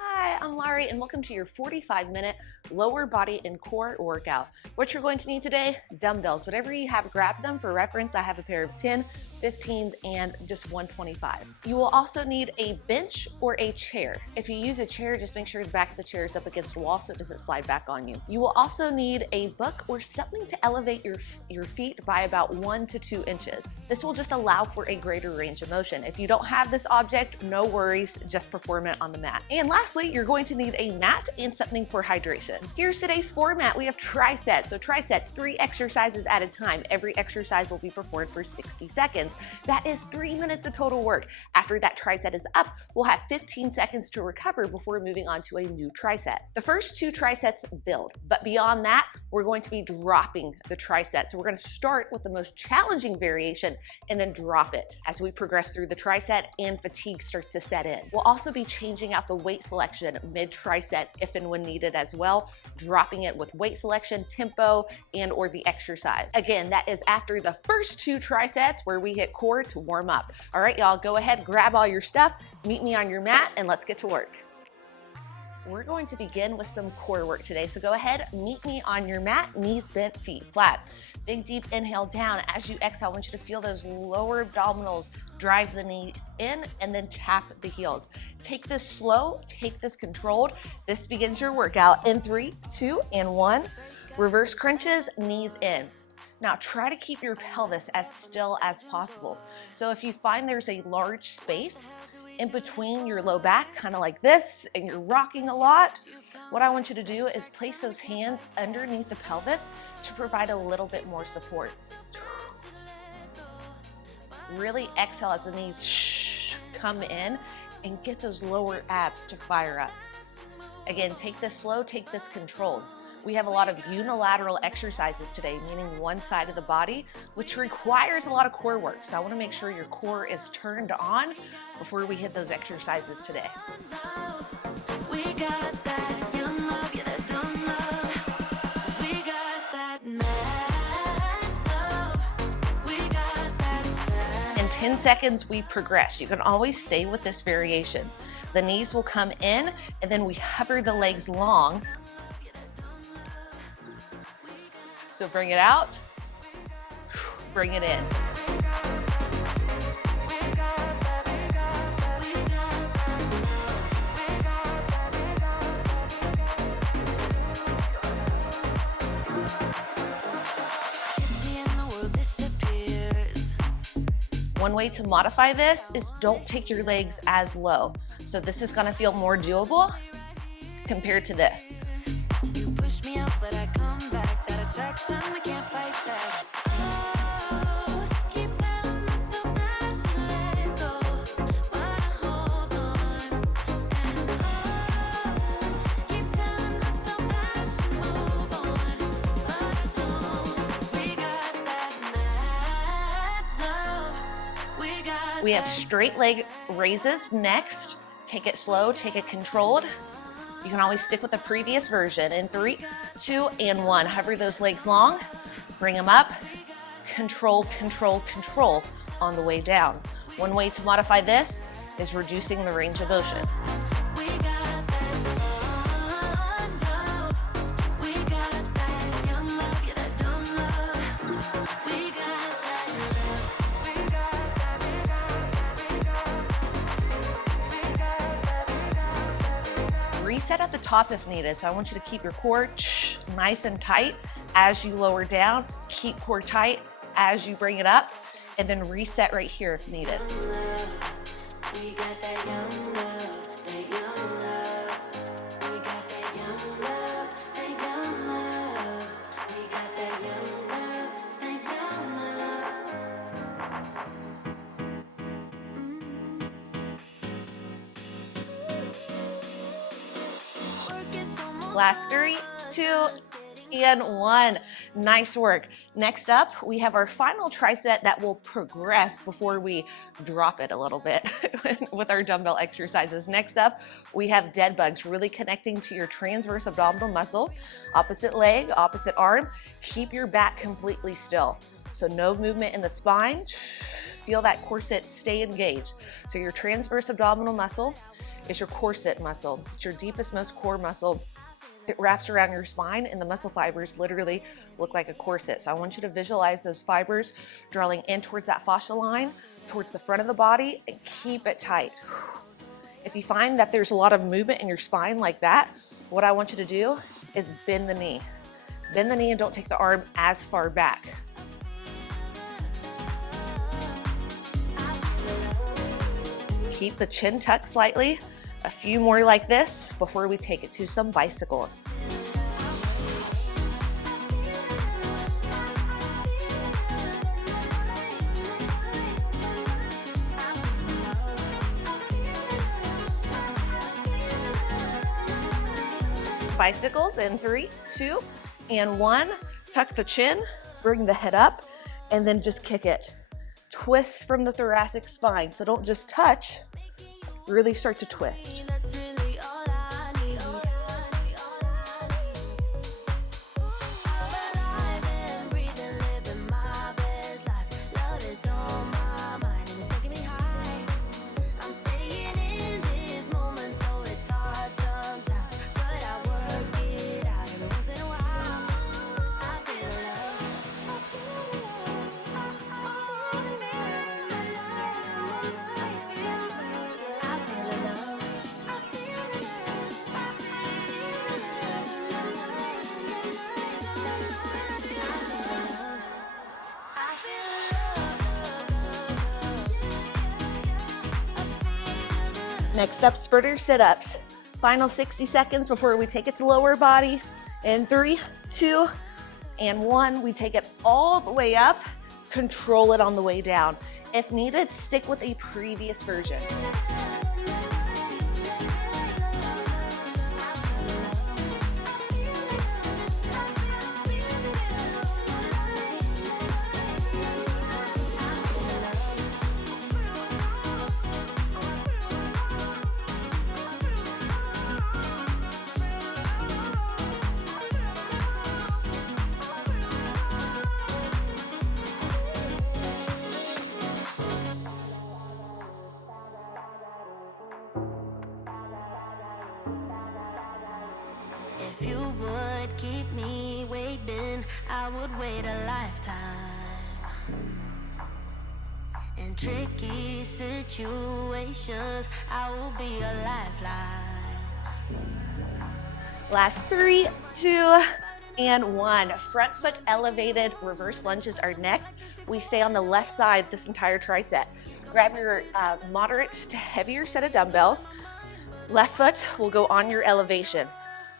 Hi, I'm Larie and welcome to your 45-minute lower body and core workout. What you're going to need today, dumbbells. Whatever you have, grab them. For reference, I have a pair of 10, 15s, and just 125. You will also need a bench or a chair. If you use a chair, just make sure the back of the chair is up against the wall so it doesn't slide back on you. You will also need a book or something to elevate your feet by about 1 to 2 inches. This will just allow for a greater range of motion. If you don't have this object, no worries, just perform it on the mat. And lastly, you're going to need a mat and something for hydration. Here's today's format. We have trisets. So trisets, 3 exercises at a time. Every exercise will be performed for 60 seconds. That is 3 minutes of total work. After that triset is up, we'll have 15 seconds to recover before moving on to a new triset. The first 2 trisets build, but beyond that, we're going to be dropping the triset. So we're going to start with the most challenging variation and then drop it as we progress through the triset and fatigue starts to set in. We'll also be changing out the weight selection mid-triset if and when needed as well, dropping it with weight selection, tempo, and or the exercise. Again, that is after the first 2 trisets where we hit core to warm up. All right, y'all, go ahead, grab all your stuff, meet me on your mat, and let's get to work. We're going to begin with some core work today. So go ahead, meet me on your mat, knees bent, feet flat. Big deep inhale down. As you exhale, I want you to feel those lower abdominals drive the knees in and then tap the heels. Take this slow, take this controlled. This begins your workout in 3, 2, and 1. Reverse crunches, knees in. Now try to keep your pelvis as still as possible. So if you find there's a large space in between your low back, kind of like this, and you're rocking a lot, what I want you to do is place those hands underneath the pelvis to provide a little bit more support. Really exhale as the knees come in and get those lower abs to fire up. Again, take this slow, take this controlled. We have a lot of unilateral exercises today, meaning one side of the body, which requires a lot of core work. So I want to make sure your core is turned on before we hit those exercises today. In 10 seconds, we progress. You can always stay with this variation. The knees will come in, and then we hover the legs long. So bring it out, bring it in. One way to modify this is don't take your legs as low. So this is gonna feel more doable compared to this. You push me up, but I come back. That attraction, I can't fight that. Oh, keep telling myself that I should let go, but I hold on. And oh, keep telling myself that I should move on, but I don't. 'Cause we got that mad love. We have straight leg raises next. Take it slow, take it controlled. You can always stick with the previous version in 3, 2, and 1. Hover those legs long, bring them up, control, control, control on the way down. One way to modify this is reducing the range of motion. Reset at the top if needed. So I want you to keep your core nice and tight as you lower down. Keep core tight as you bring it up, and then reset right here if needed. Last 3, 2, and 1. Nice work. Next up, we have our final tricep that will progress before we drop it a little bit with our dumbbell exercises. Next up, we have dead bugs, really connecting to your transverse abdominal muscle. Opposite leg, opposite arm. Keep your back completely still. So no movement in the spine. Feel that corset stay engaged. So your transverse abdominal muscle is your corset muscle. It's your deepest, most core muscle. It wraps around your spine and the muscle fibers literally look like a corset. So I want you to visualize those fibers drawing in towards that fascia line, towards the front of the body, and keep it tight. If you find that there's a lot of movement in your spine like that, what I want you to do is bend the knee. Bend the knee and don't take the arm as far back. Keep the chin tucked slightly. A few more like this before we take it to some bicycles. Bicycles in 3, 2, and 1. Tuck the chin, bring the head up, and then just kick it. Twist from the thoracic spine. So don't just touch, really start to twist. Next up, sprinter sit-ups. Final 60 seconds before we take it to lower body. In 3, 2, and 1. We take it all the way up, control it on the way down. If needed, stick with a previous version. If you would keep me waiting, I would wait a lifetime. In tricky situations, I will be a lifeline. Last 3, 2, and 1. Front foot elevated reverse lunges are next. We stay on the left side this entire tricep. Grab your moderate to heavier set of dumbbells. Left foot will go on your elevation.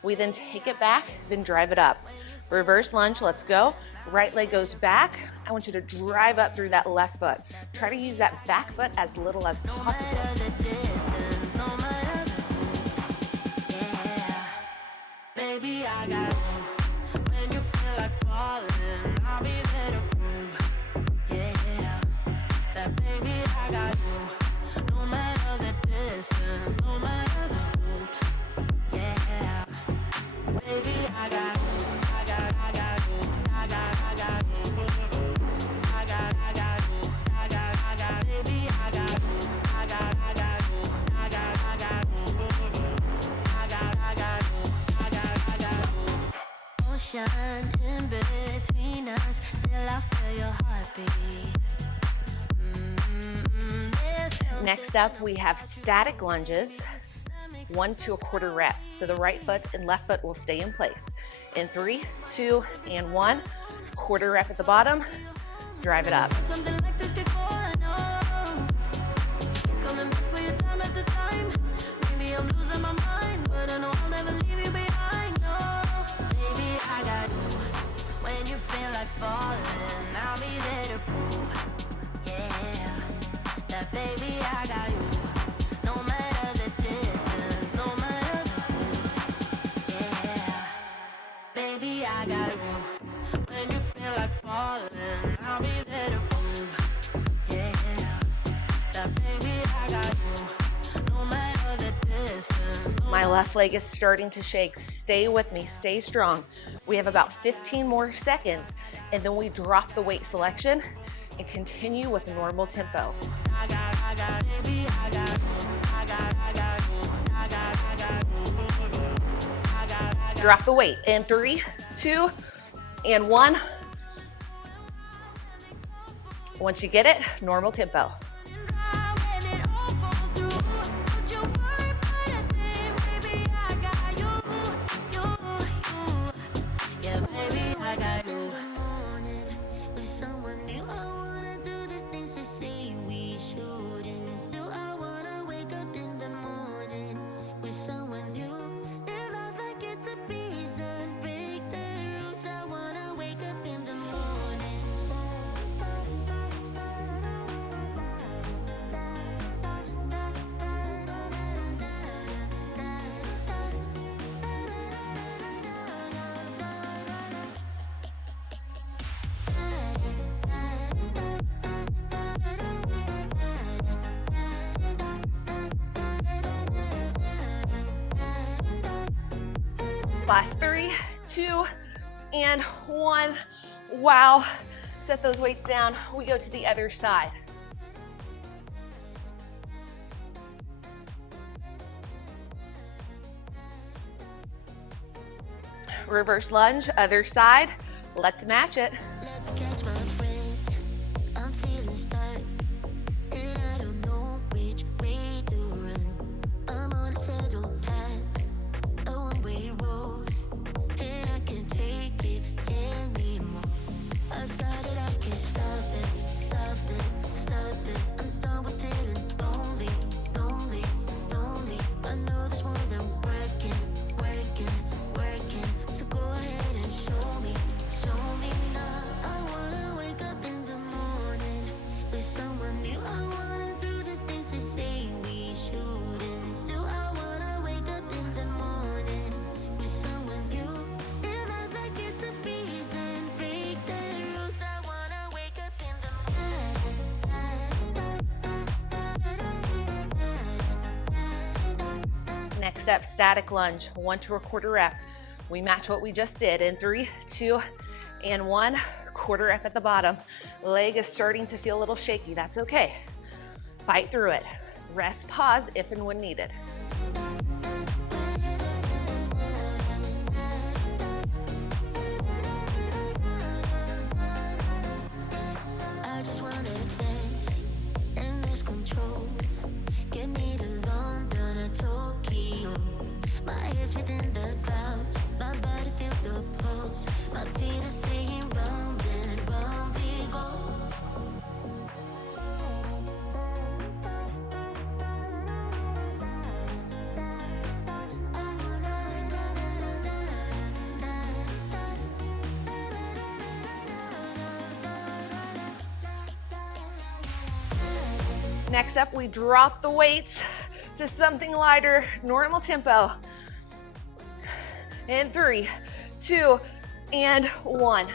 We then take it back, then drive it up. Reverse lunge, let's go. Right leg goes back. I want you to drive up through that left foot. Try to use that back foot as little as possible. Baby, I got you. When you feel like falling, I'll be there to prove. Yeah, that baby, I got you. No matter the distance, no matter the hoops. Yeah, baby, I got you. I got you. I got you. I got you. I got you. Baby, I got you. I got you. I got you. Ocean in between us, still I feel your heartbeat. Next up, we have static lunges, 1 to 1/4 rep. So the right foot and left foot will stay in place. In 3, 2, and 1, 1/4 rep at the bottom, drive it up. Something like this before, I know. Coming back for your time at the time. Maybe I'm losing my mind, but I know I'll never leave you behind. No, baby, I got you. When you feel like falling, I'll be there to prove. Yeah, that baby, I got you. No matter the distance, no matter the hoops. Yeah, baby, I got you. left leg is starting to shake. Stay with me, stay strong. We have about 15 more seconds, and then we drop the weight selection and continue with normal tempo. Drop the weight in 3, 2, and 1. Once you get it, normal tempo. Last 3, 2, and 1. Wow. Set those weights down. We go to the other side. Reverse lunge, other side. Let's match it. Next up, static lunge, 1 to a quarter rep. We match what we just did in 3, 2, and 1. Quarter rep at the bottom. Leg is starting to feel a little shaky. That's okay. Fight through it. Rest, pause if and when needed. Next up, we drop the weights to something lighter, normal tempo. In 3, 2, and 1.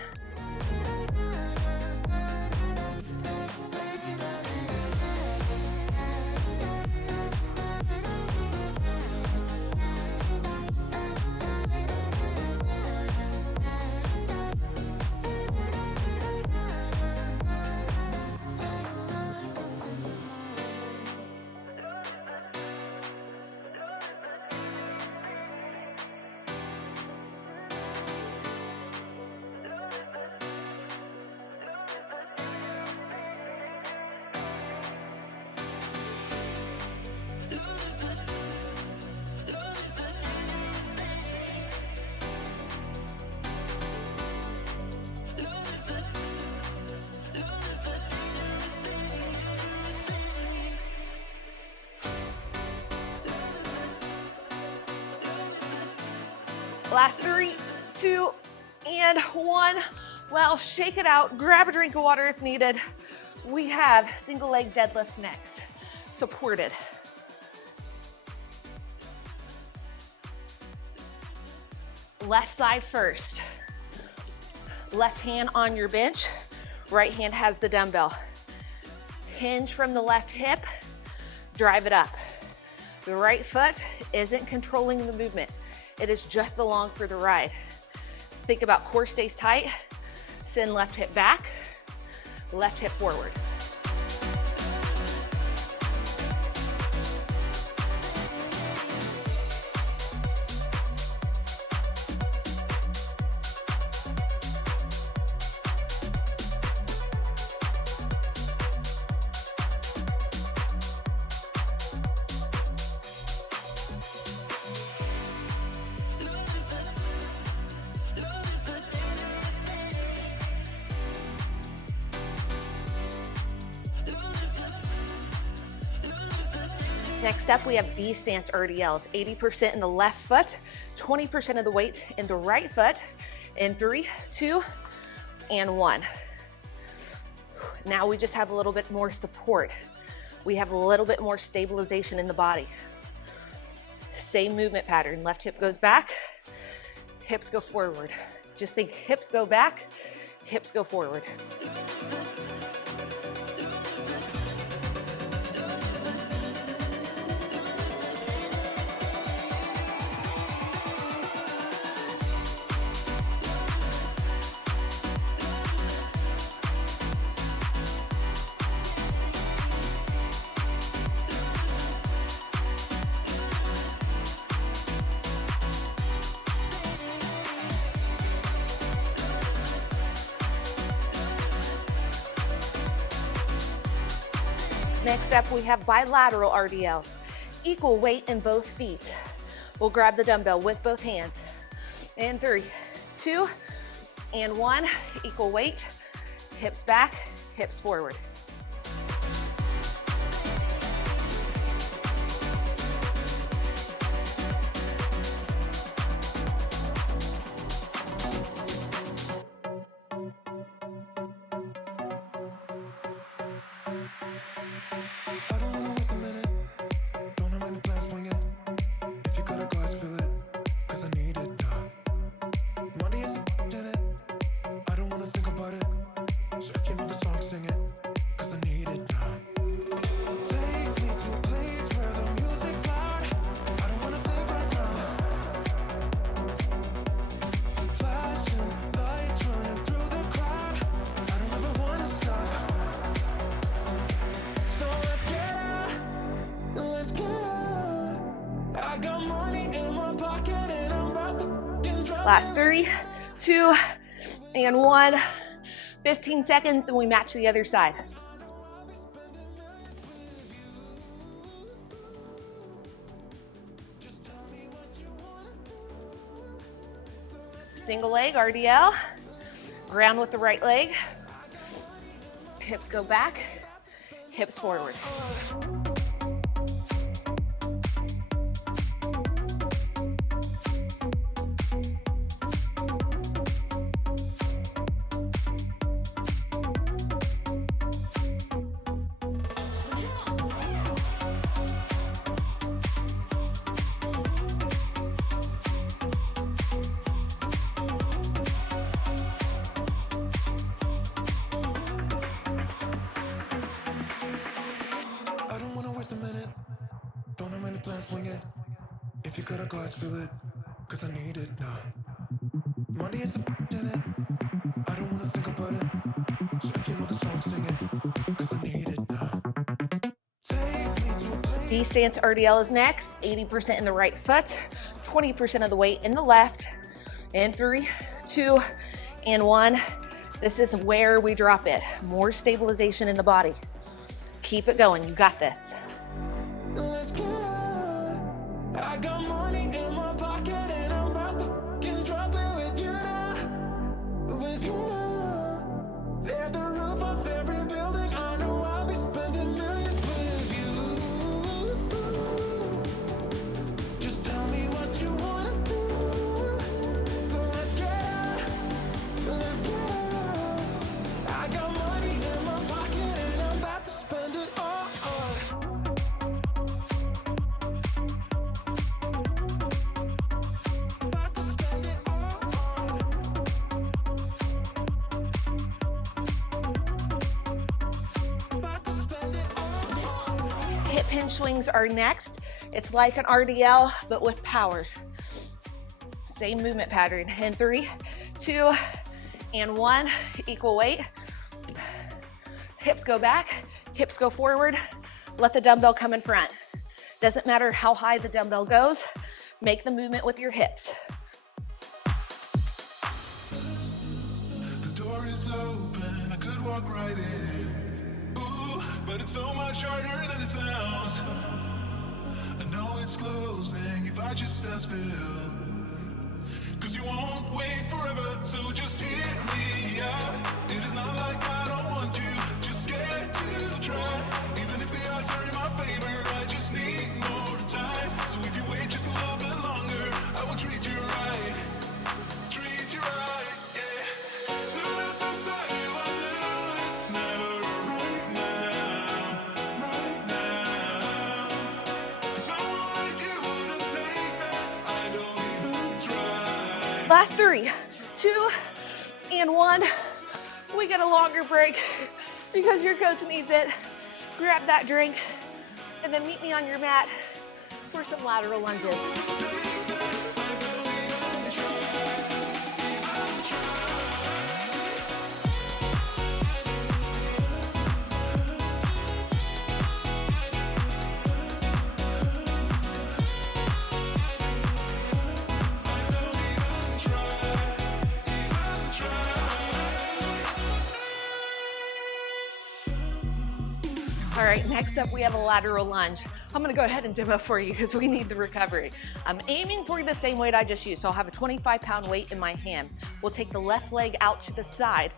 Last 3, 2, and 1. Well, shake it out. Grab a drink of water if needed. We have single leg deadlifts next. Supported. Left side first. Left hand on your bench. Right hand has the dumbbell. Hinge from the left hip. Drive it up. The right foot isn't controlling the movement. It is just along for the ride. Think about core stays tight. Send left hip back, left hip forward. Next up, we have B stance RDLs, 80% in the left foot, 20% of the weight in the right foot, in 3, 2, and 1. Now we just have a little bit more support. We have a little bit more stabilization in the body. Same movement pattern, left hip goes back, hips go forward. Just think hips go back, hips go forward. Next up, we have bilateral RDLs. Equal weight in both feet. We'll grab the dumbbell with both hands. And 3, 2, and 1. Equal weight. Hips back, hips forward. Last 3, 2, and 1. 15 seconds, then we match the other side. Single leg RDL, ground with the right leg. Hips go back, hips forward. Feel it, cause I need it now. Monday is a in it. I don't wanna think about it. So if you know the song, sing it, cause I need it now. Take me to a place. B stance RDL is next. 80% in the right foot, 20% of the weight in the left. And 3, 2, and 1. This is where we drop it. More stabilization in the body. Keep it going, you got this. Let's get out. I got money in my pocket and I'm about to fucking drop it with you now. With you now. Tear the roof off every building. I know I'll be spending millions with you. Just tell me what you wanna do. So let's get out. Let's get out. I got money in my pocket and I'm about to spend it all. Hip hinge swings are next. It's like an RDL, but with power. Same movement pattern. In 3, 2, and 1, equal weight. Hips go back, hips go forward. Let the dumbbell come in front. Doesn't matter how high the dumbbell goes, make the movement with your hips. The door is open, I could walk right in. Ooh, but it's so much harder than it sounds. I know it's closing if I just stand still. Cause you won't wait forever, so just hear me out. It is not like I don't want you, just scared to try. Even if the odds are in my favor, I just need more time. So if you wait just a little bit longer, I will treat you right. Treat you right, yeah. Soon as I saw you, I knew it's never right now. Right now. Someone like you wouldn't take that, I don't even try. Last 3, 2, and 1. We get a longer break because your coach needs it. Grab that drink and then meet me on your mat for some lateral lunges. All right, next up we have a lateral lunge. I'm gonna go ahead and demo for you because we need the recovery. I'm aiming for the same weight I just used, so I'll have a 25-pound weight in my hand. We'll take the left leg out to the side.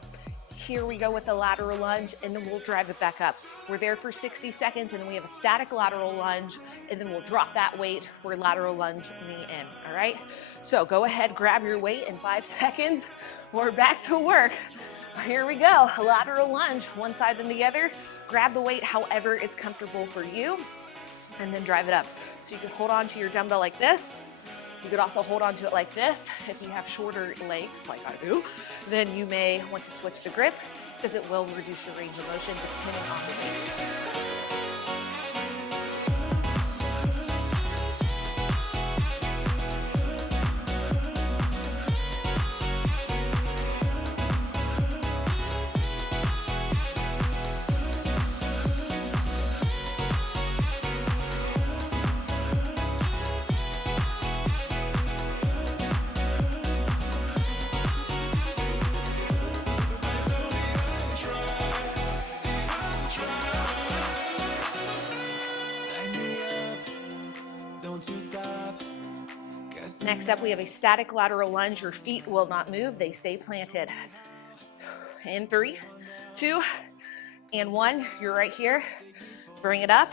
Here we go with the lateral lunge, and then we'll drive it back up. We're there for 60 seconds, and then we have a static lateral lunge, and then we'll drop that weight for lateral lunge knee in, all right? So go ahead, grab your weight in 5 seconds. We're back to work. Here we go, a lateral lunge, one side then the other. Grab the weight however is comfortable for you, and then drive it up. So you can hold on to your dumbbell like this. You could also hold on to it like this. If you have shorter legs, like I do, then you may want to switch the grip because it will reduce your range of motion depending on the weight. Next up, we have a static lateral lunge. Your feet will not move, they stay planted. In 3, 2, and 1, you're right here. Bring it up,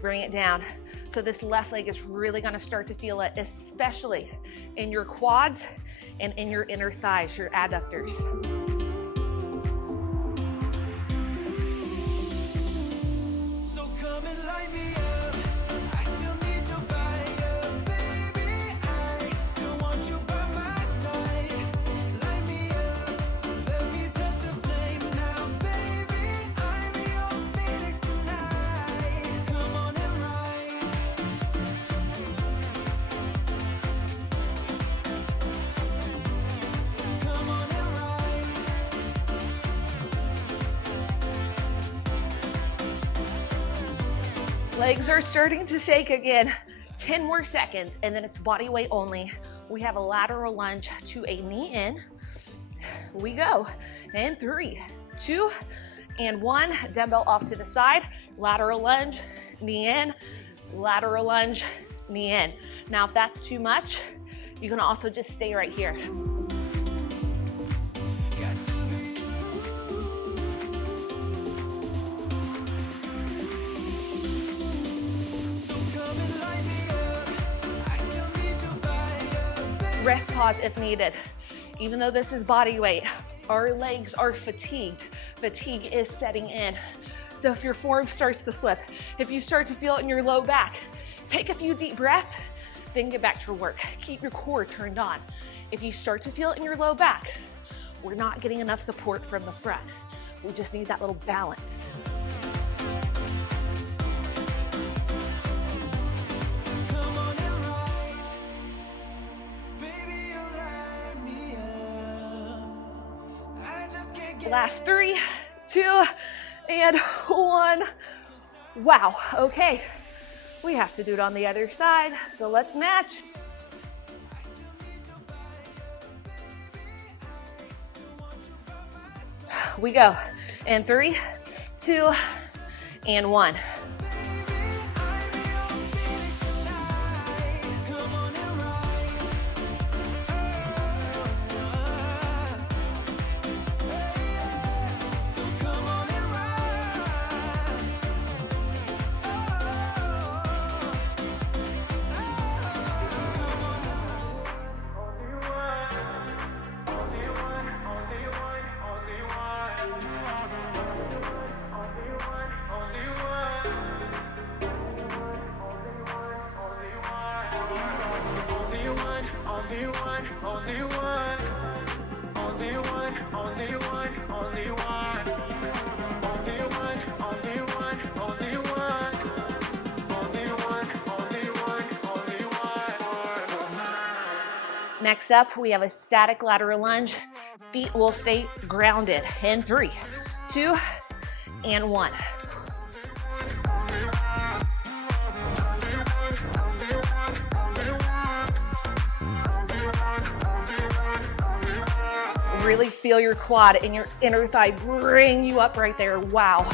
bring it down. So this left leg is really gonna start to feel it, especially in your quads and in your inner thighs, your adductors. So come and light me up. I still need your fire, baby. I still want you by my side. Light me up. Let me touch the flame now, baby. I'm your phoenix tonight. Come on and rise. Come on and rise. Legs are starting to shake again. 10 more seconds, and then it's body weight only. We have a lateral lunge to a knee in. We go. In 3, 2, and 1. Dumbbell off to the side. Lateral lunge, knee in. Lateral lunge, knee in. Now, if that's too much, you can also just stay right here. Rest pause if needed. Even though this is body weight, our legs are fatigued. Fatigue is setting in. So if your form starts to slip, if you start to feel it in your low back, take a few deep breaths, then get back to your work. Keep your core turned on. If you start to feel it in your low back, we're not getting enough support from the front. We just need that little balance. Last 3, 2, and 1. Wow, okay. We have to do it on the other side, so let's match. We go. And 3, 2, and 1. Next up, we have a static lateral lunge. Feet will stay grounded. In 3, 2, and 1. Really feel your quad and your inner thigh bring you up right there. Wow.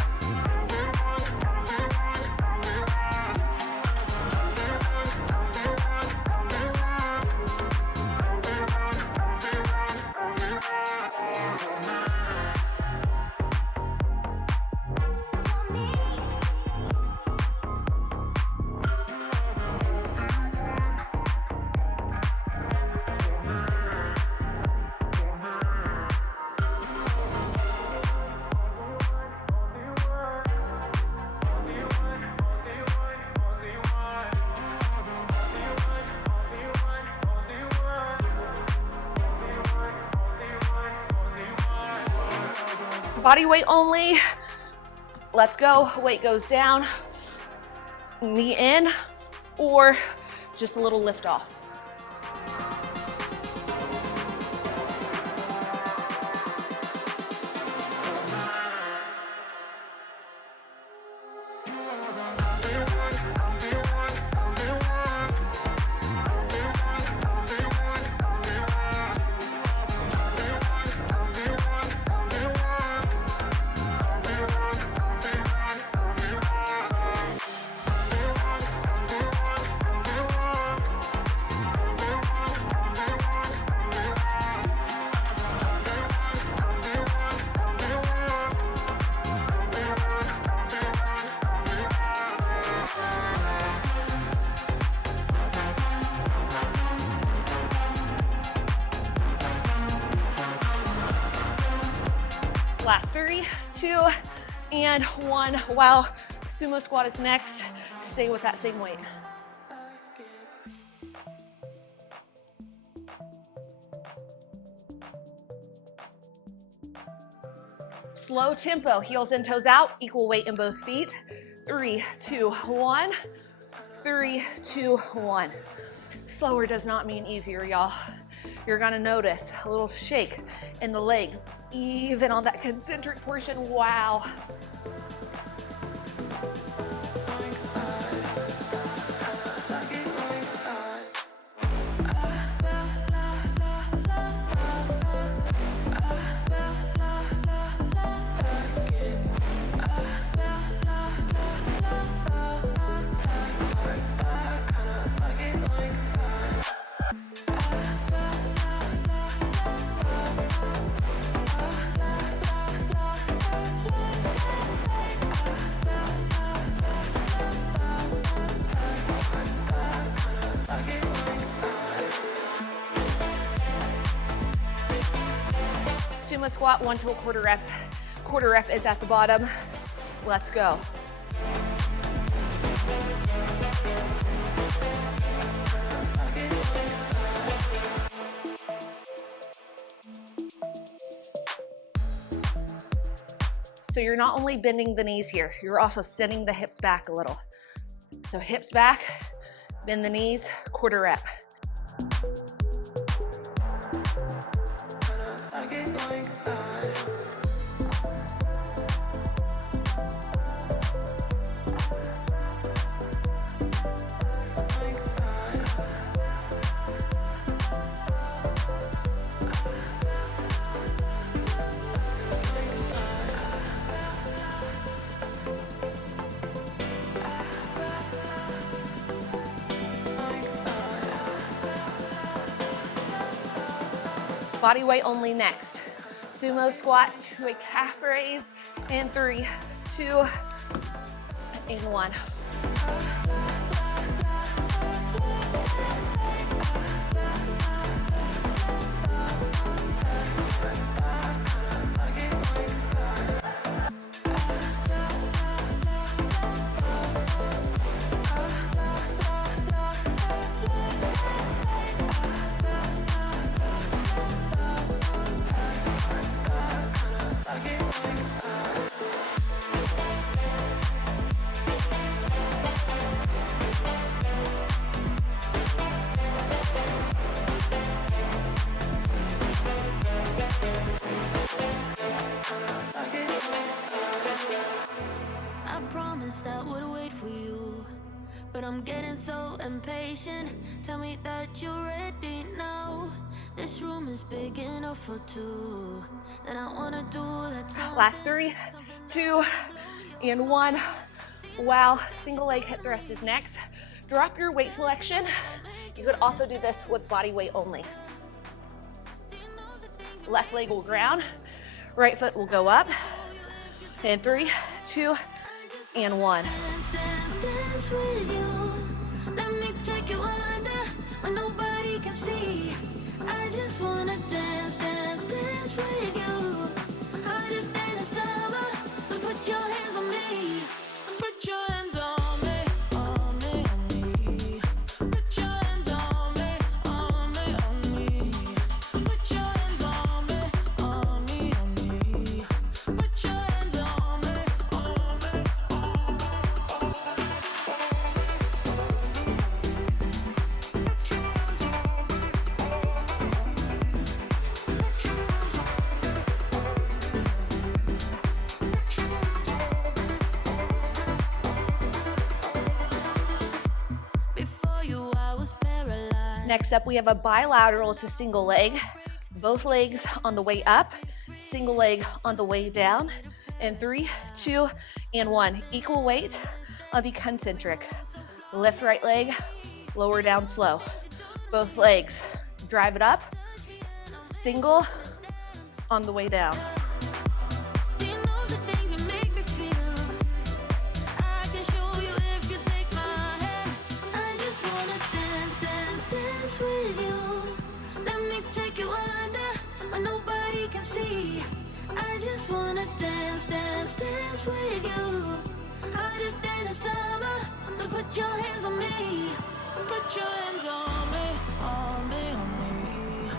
Body weight only. Let's go. Weight goes down, knee in, or just a little lift off. Last 3, 2, and 1. Wow, sumo squat is next. Stay with that same weight. Slow tempo, heels and toes out, equal weight in both feet. 3, 2, 1. 3, 2, 1. Slower does not mean easier, y'all. You're gonna notice a little shake in the legs, even on that concentric portion. Wow. Sumo squat, 1 to a quarter rep. Quarter rep is at the bottom. Let's go. So you're not only bending the knees here, you're also sending the hips back a little. So hips back, bend the knees, quarter rep. Body weight only next. Sumo squat to a calf raise in 3, 2, and 1. I promised I would wait for you, but I'm getting so impatient. Tell me that you're ready now. This room is big enough for two, and I wanna do that. Last 3, 2, and 1. Wow, single leg hip thrust is next. Drop your weight selection. You could also do this with body weight only. Left leg will ground, right foot will go up. In 3, 2, and 1. Dance with you. Let me take you under where nobody can see. I just wanna dance with you. Harder than the summer, so put your hands on me. Put your hands on me, on me, on me. Put your hands on me, on me, on me. Put your hands on me, on me, on me. Put your hands on me, on me, on me. Before you, I was paralyzed. Next up, we have a bilateral to single leg. Both legs on the way up, single leg on the way down. In 3, 2, and 1. Equal weight on the concentric. Lift right leg, lower down slow. Both legs, drive it up. Single on the way down. Do you know the things you make me feel? I can show you if you take my hand. I just wanna dance with you. Let me take you under where nobody can see. I just wanna dance with you. Harder than the summer, so put your hands on me. Put your hands on me, on me, on me.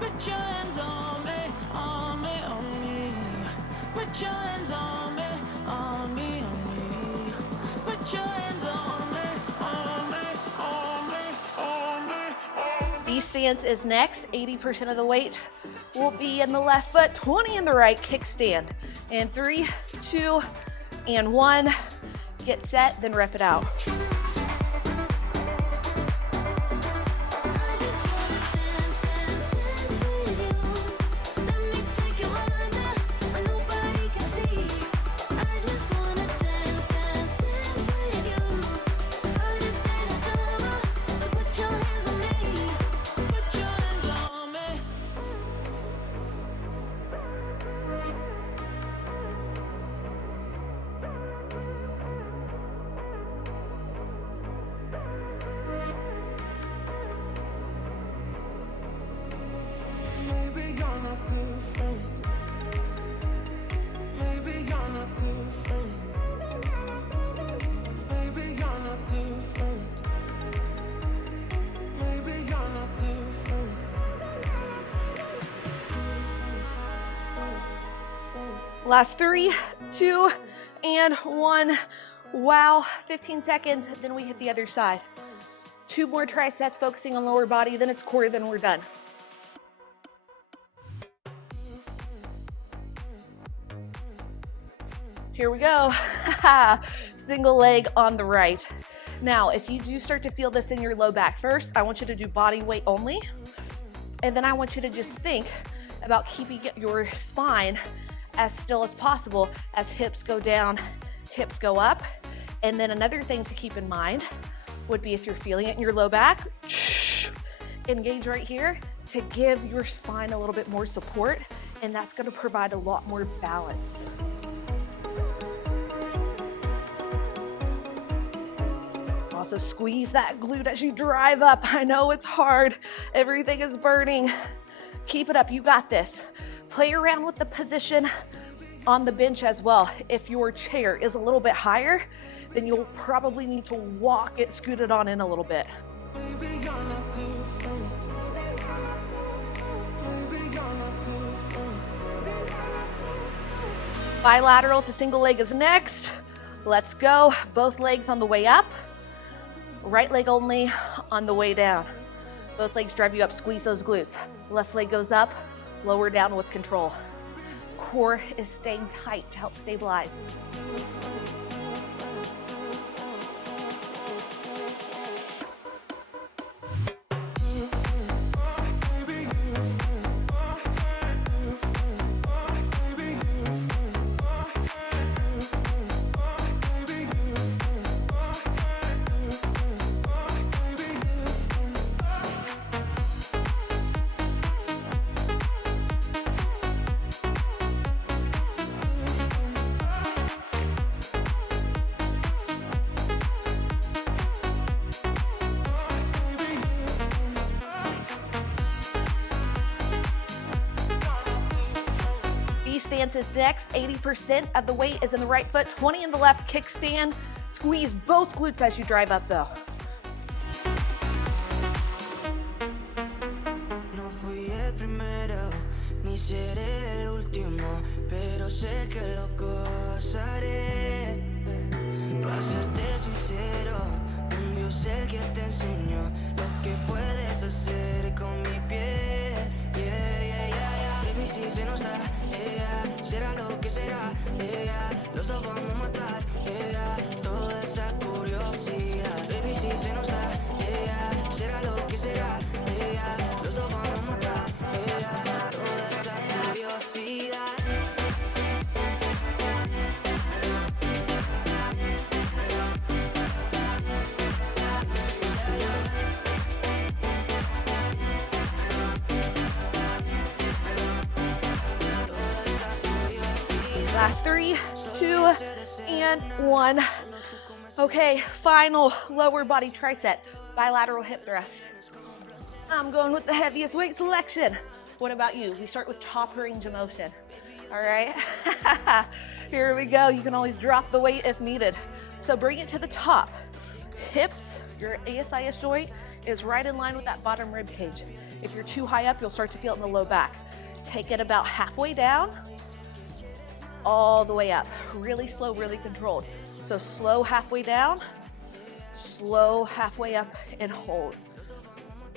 Put your hands on me, on me, on me. Put your hands on me, on me, on me. Put your hands on me, on me, on me, on me, on me. B stance is next. 80% of the weight will be in the left foot, 20 in the right, kickstand. In 3, 2, and 1. Get set, then rep it out. Last 3, 2, and 1. Wow, 15 seconds, then we hit the other side. 2 more trisets focusing on lower body, then it's core, then we're done. Here we go. Single leg on the right. Now, if you do start to feel this in your low back, first, I want you to do body weight only. And then I want you to just think about keeping your spine as still as possible as hips go down, hips go up. And then another thing to keep in mind would be if you're feeling it in your low back, engage right here, to give your spine a little bit more support, and that's gonna provide a lot more balance. Also squeeze that glute as you drive up. I know it's hard. Everything is burning. Keep it up, you got this. Play around with the position on the bench as well. If your chair is a little bit higher, then you'll probably need to walk it, scoot it on in a little bit. Bilateral to single leg is next. Let's go. Both legs on the way up. Right leg only on the way down. Both legs drive you up, squeeze those glutes. Left leg goes up, lower down with control. Core is staying tight to help stabilize. Stance is next. 80% of the weight is in the right foot, 20 in the left. Kickstand. Squeeze both glutes as you drive up though. No fui el primero, ni seré el último, pero sé que lo gozaré. Para serte sincero, un Dios el que te enseñó lo que puedes hacer con mi piel. Baby, si se nos da, será lo que será, los dos vamos a matar, toda esa curiosidad. Baby, si se nos da, será lo que será, los dos vamos a matar, toda esa curiosidad. Last 3, 2, and 1. Okay, final lower body tricep, bilateral hip thrust. I'm going with the heaviest weight selection. What about you? We start with top range of motion. All right, here we go. You can always drop the weight if needed. So bring it to the top. Hips, your ASIS joint is right in line with that bottom rib cage. If you're too high up, you'll start to feel it in the low back. Take it about halfway down, all the way up. Really slow, really controlled. So slow halfway down, slow halfway up, and hold.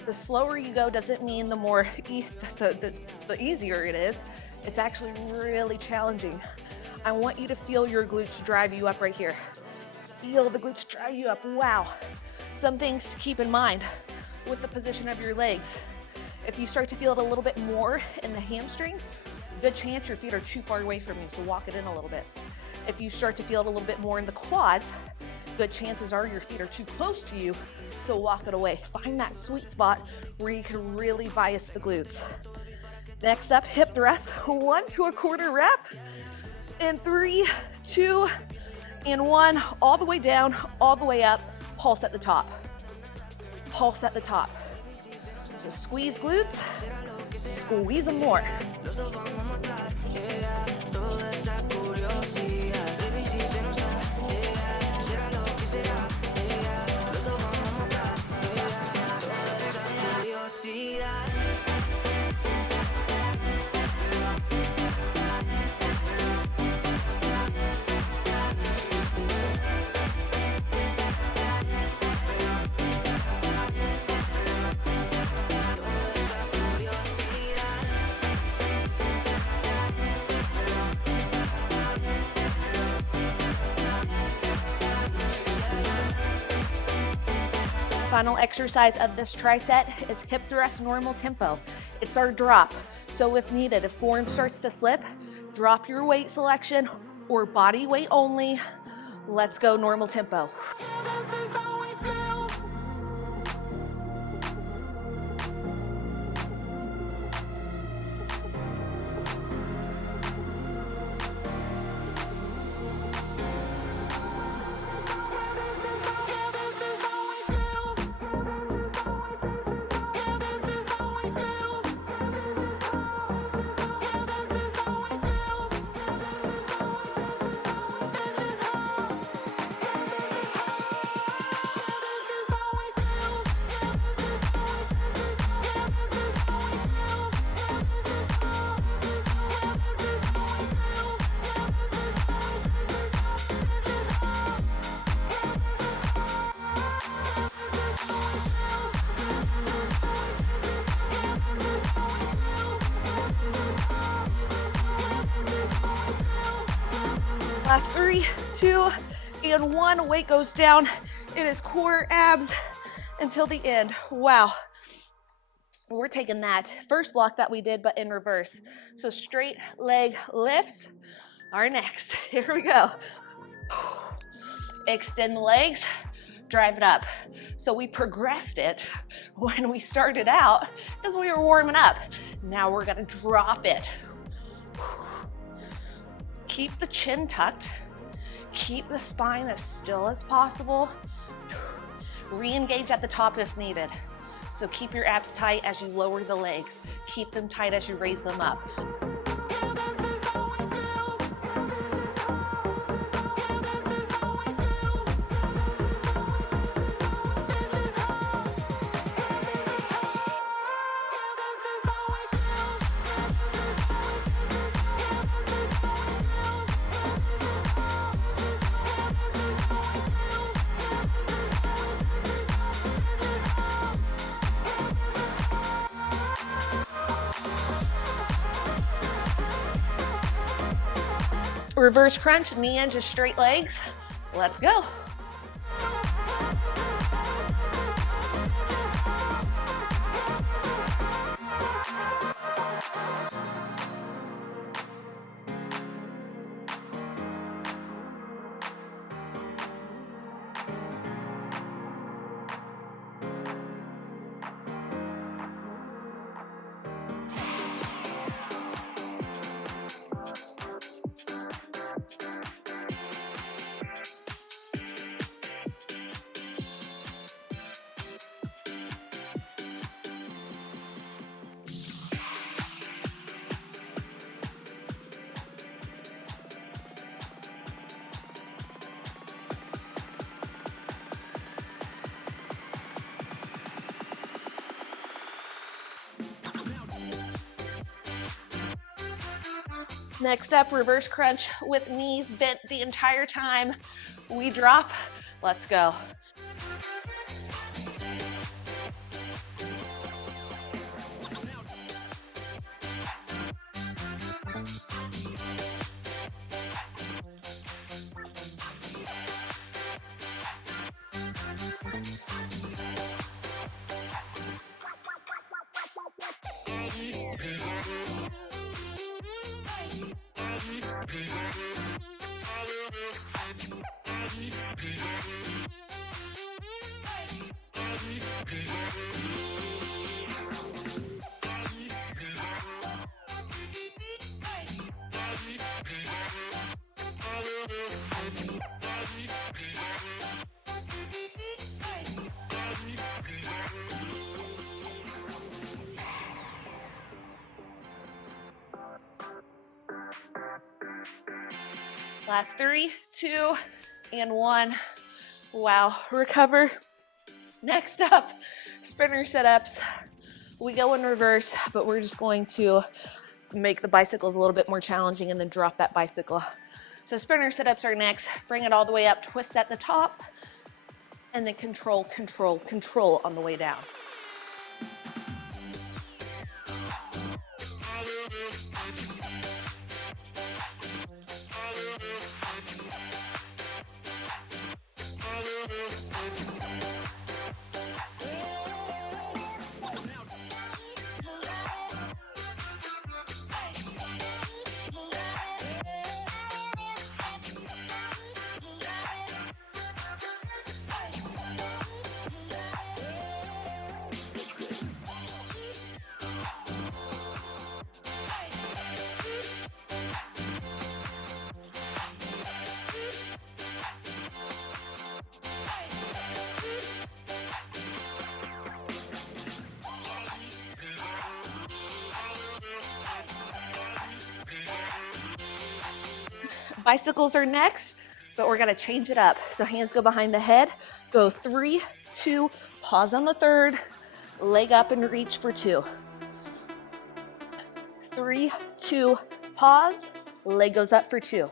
The slower you go doesn't mean the easier it is. It's actually really challenging. I want you to feel your glutes drive you up right here. Feel the glutes drive you up. Wow. Some things to keep in mind with the position of your legs. If you start to feel it a little bit more in the hamstrings, good chance your feet are too far away from you, so walk it in a little bit. If you start to feel it a little bit more in the quads, good chances are your feet are too close to you, so walk it away. Find that sweet spot where you can really bias the glutes. Next up, hip thrust, 1 1/4 rep, and 3, 2, and 1, all the way down, all the way up, pulse at the top. Pulse at the top. So squeeze glutes, squeeze them more. Final exercise of this tricep is hip thrust normal tempo. It's our drop. So if needed, if form starts to slip, drop your weight selection or body weight only. Let's go normal tempo. Last 3, 2, and 1. Weight goes down. It is core, abs until the end. Wow. We're taking that first block that we did, but in reverse. So straight leg lifts are next. Here we go. Extend the legs, drive it up. So we progressed it when we started out as we were warming up. Now we're gonna drop it. Keep the chin tucked. Keep the spine as still as possible. Re-engage at the top if needed. So keep your abs tight as you lower the legs. Keep them tight as you raise them up. Reverse crunch, knee into straight legs. Let's go. Next up, reverse crunch with knees bent the entire time. We drop, let's go. Last 3, 2, and 1. Wow, recover. Next up, spinner sit-ups. We go in reverse, but we're just going to make the bicycles a little bit more challenging and then drop that bicycle. So spinner sit-ups are next. Bring it all the way up, twist at the top, and then control, control, control on the way down. Bicycles are next, but we're gonna change it up. So hands go behind the head, go 3, 2, pause on the third, leg up and reach for 2. 3, 2, pause, leg goes up for 2.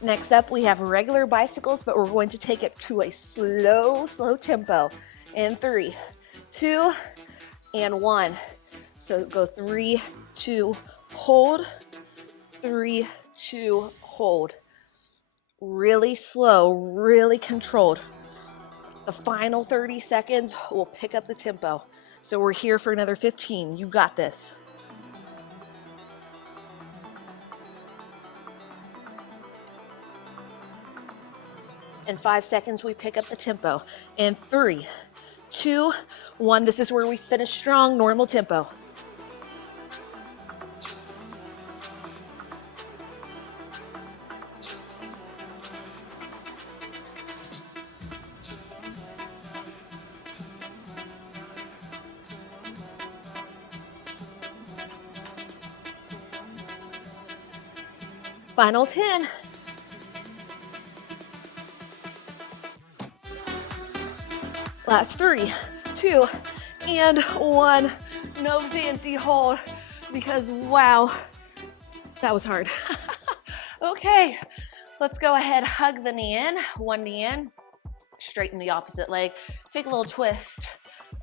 Next up, we have regular bicycles, but we're going to take it to a slow tempo. In 3, 2, and 1. So go 3, 2, hold, 3, 2, hold. Really slow, really controlled. The final 30 seconds, we'll pick up the tempo. So we're here for another 15. You got this. In 5 seconds, we pick up the tempo. In 3, 2, 1. This is where we finish strong, normal tempo. Final 10. Last 3, 2, and 1. No fancy hold because wow, that was hard. Okay, let's go ahead, hug the knee in, one knee in, straighten the opposite leg, take a little twist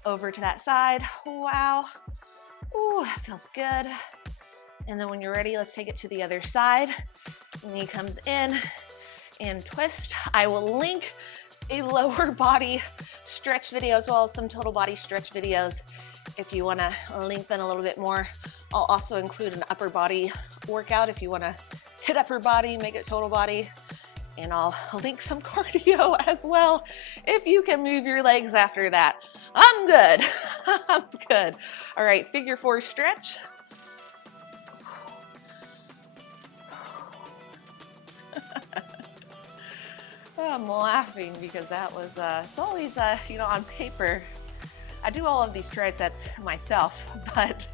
over to that side. Wow, ooh, feels good. And then when you're ready, let's take it to the other side. Knee comes in and twist. I will link a lower body stretch video as well as some total body stretch videos if you want to lengthen a little bit more. I'll also include an upper body workout if you want to hit upper body, make it total body, and I'll link some cardio as well if you can move your legs after that. I'm good. I'm good. All right, figure 4 stretch. I'm laughing because that was, it's always, you know, on paper, I do all of these tri-sets myself, but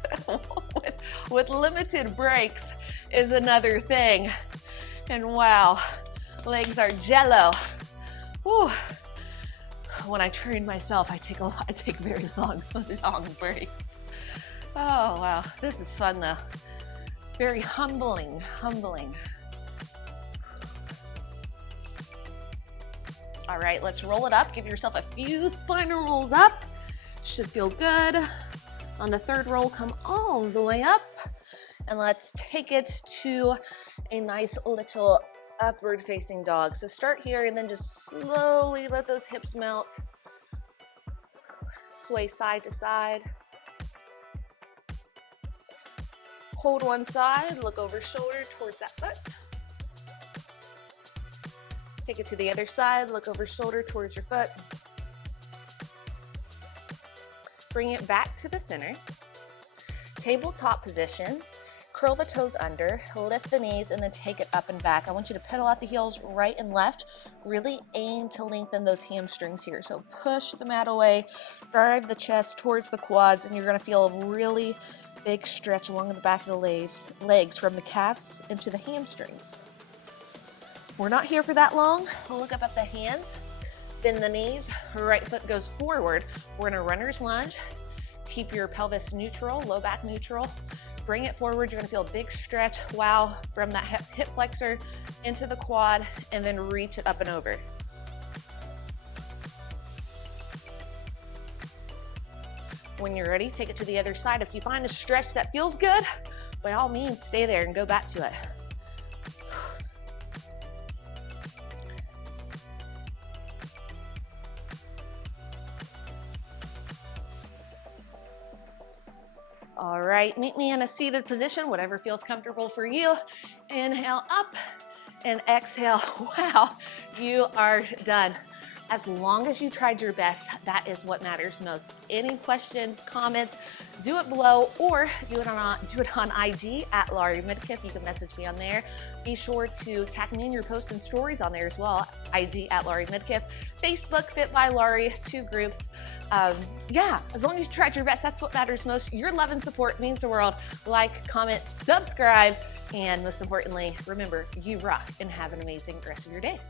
with limited breaks is another thing. And wow, legs are jello. Whew. When I train myself, I take very long breaks. Oh wow, this is fun though. Very humbling. All right, let's roll it up. Give yourself a few spinal rolls up. Should feel good. On the 3rd roll, come all the way up. And let's take it to a nice little upward facing dog. So start here and then just slowly let those hips melt. Sway side to side. Hold one side, look over shoulder towards that foot. Take it to the other side, look over shoulder towards your foot. Bring it back to the center. Tabletop position, curl the toes under, lift the knees, and then take it up and back. I want you to pedal out the heels right and left. Really aim to lengthen those hamstrings here. So push the mat away, drive the chest towards the quads, and you're gonna feel a really big stretch along the back of the legs from the calves into the hamstrings. We're not here for that long. Look up at the hands, bend the knees, right foot goes forward. We're in a runner's lunge. Keep your pelvis neutral, low back neutral. Bring it forward. You're gonna feel a big stretch, wow, from that hip flexor into the quad, and then reach it up and over. When you're ready, take it to the other side. If you find a stretch that feels good, by all means, stay there and go back to it. All right, meet me in a seated position, whatever feels comfortable for you. Inhale up and exhale. Wow, you are done. As long as you tried your best, that is what matters most. Any questions, comments, do it below or do it on IG at Larie Midkiff. You can message me on there. Be sure to tag me in your posts and stories on there as well. IG at Larie Midkiff. Facebook, Fit by Larie, 2 groups. Yeah, as long as you tried your best, that's what matters most. Your love and support means the world. Like, comment, subscribe, and most importantly, remember, you rock and have an amazing rest of your day.